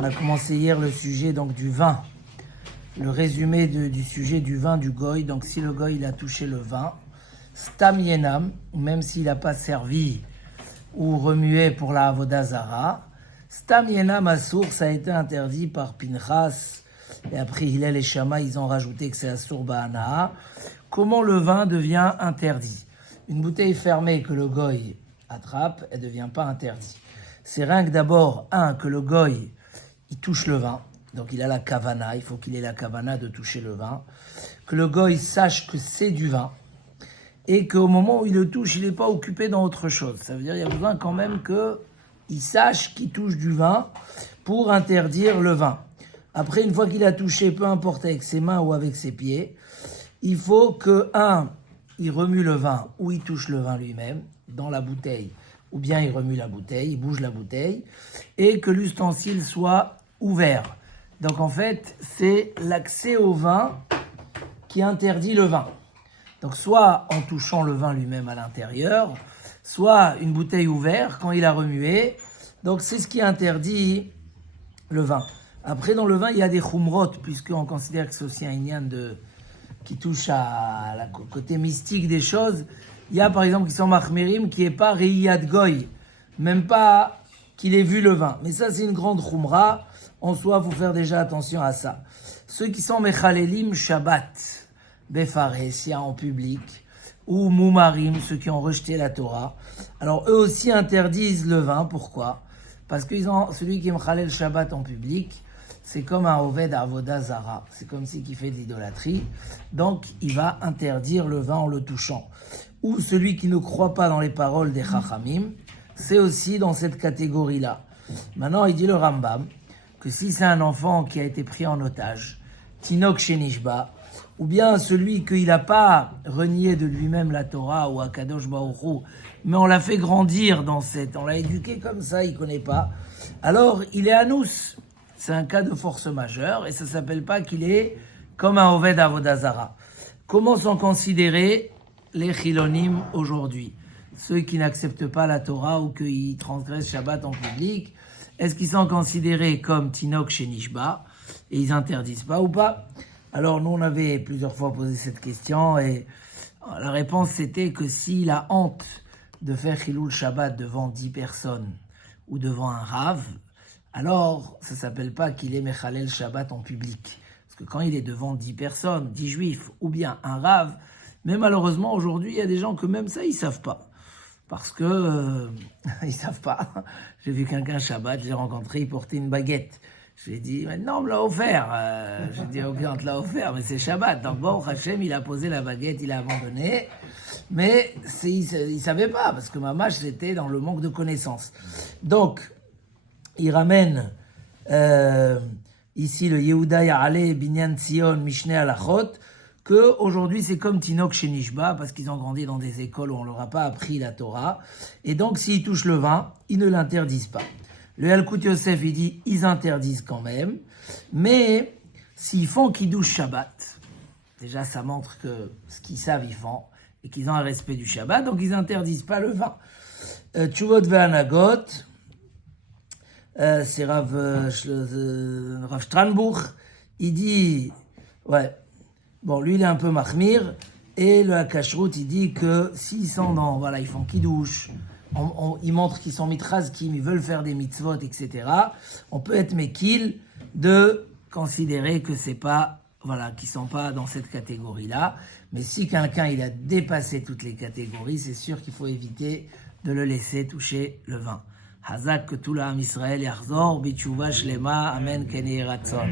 On a commencé hier le sujet donc du vin, le résumé du sujet du vin du goy. Donc si le goy il a touché le vin, stam yenam, même s'il n'a pas servi ou remué pour la avoda zara, stam yenam assour, ça a été interdit par Pinchas, et après Hillel et Shama, ils ont rajouté que c'est assour ba'ana. Comment le vin devient interdit? Une bouteille fermée que le goy attrape, elle ne devient pas interdite. C'est rien que d'abord, que le goy, il touche le vin. Donc il a la kavana, il faut qu'il ait la kavana de toucher le vin. Que le goy sache que c'est du vin. Et qu'au moment où il le touche, il n'est pas occupé dans autre chose. Ça veut dire qu'il y a besoin quand même qu'il sache qu'il touche du vin pour interdire le vin. Après, une fois qu'il a touché, peu importe avec ses mains ou avec ses pieds, il faut que, il remue le vin ou il touche le vin lui-même dans la bouteille, ou bien il remue la bouteille, il bouge la bouteille, et que l'ustensile soit ouvert. Donc en fait, c'est l'accès au vin qui interdit le vin. Donc soit en touchant le vin lui-même à l'intérieur, soit une bouteille ouverte quand il a remué. Donc c'est ce qui interdit le vin. Après, dans le vin, il y a des khumrot, puisqu'on considère que c'est aussi un inyan qui touche à la côté mystique des choses. Il y a par exemple qui sont machmirim, qui n'est pas reiyat goy, même pas qu'il ait vu le vin. Mais ça, c'est une grande khumra. En soi, il faut faire déjà attention à ça. Ceux qui sont mechalelim shabbat, befaresia en public, ou moumarim, ceux qui ont rejeté la Torah. Alors eux aussi interdisent le vin. Pourquoi? Parce que celui qui est mechalel shabbat en public, c'est comme un oved avoda zara. C'est comme si qui fait de l'idolâtrie. Donc, il va interdire le vin en le touchant. Ou celui qui ne croit pas dans les paroles des chachamim, c'est aussi dans cette catégorie-là. Maintenant, il dit le Rambam que si c'est un enfant qui a été pris en otage, tinok shenishba, ou bien celui qu'il n'a pas renié de lui-même la Torah ou Akadosh Baruch Hu, mais on l'a fait grandir on l'a éduqué comme ça, il ne connaît pas, alors il est anous. C'est un cas de force majeure et ça ne s'appelle pas qu'il est comme un oved avoda zara. Comment sont considérés les chilonim aujourd'hui? Ceux qui n'acceptent pas la Torah ou qui transgressent Shabbat en public, est-ce qu'ils sont considérés comme tinok shenishba et ils interdisent pas ou pas? Alors nous on avait plusieurs fois posé cette question et la réponse c'était que s'il a honte de faire chilul Shabbat devant 10 personnes ou devant un rav, alors ça ne s'appelle pas qu'il est mechalel Shabbat en public. Parce que quand il est devant 10 personnes, 10 juifs ou bien un rav, mais malheureusement aujourd'hui il y a des gens que même ça ils ne savent pas. Parce que ils ne savent pas. J'ai vu quelqu'un Shabbat, je l'ai rencontré, il portait une baguette. J'ai dit, non, on me l'a offert. J'ai dit, ok, on te l'a offert, mais c'est Shabbat. Donc bon, Hachem, il a posé la baguette, il a abandonné. Mais il ne savait pas, parce que Mamash, c'était dans le manque de connaissances. Donc, il ramène ici le Yehuda Ya'ale Binyan Tzion Mishneh Alachot, qu'aujourd'hui c'est comme Tinok chez Nishba, parce qu'ils ont grandi dans des écoles où on ne leur a pas appris la Torah. Et donc, s'ils touchent le vin, ils ne l'interdisent pas. Le Yalkut Yosef, il dit, ils interdisent quand même, mais s'ils font Kiddush Shabbat, déjà ça montre que ce qu'ils savent, ils font, et qu'ils ont un respect du Shabbat, donc ils n'interdisent pas le vin. Tshuvot ve'anagot, c'est Rav Strandbuch, il dit, lui il est un peu mahmir, et le Hakashrut, il dit que s'ils sont ils font Kiddush, ils montrent qu'ils sont mitrazkim, ils veulent faire des mitzvot, etc. On peut être mekil de considérer que c'est pas, qu'ils sont pas dans cette catégorie-là. Mais si quelqu'un il a dépassé toutes les catégories, c'est sûr qu'il faut éviter de le laisser toucher le vin. Hazak que tout l'Am Israël yachzor, bitshuva shlema, amen, ken yeh ratzon.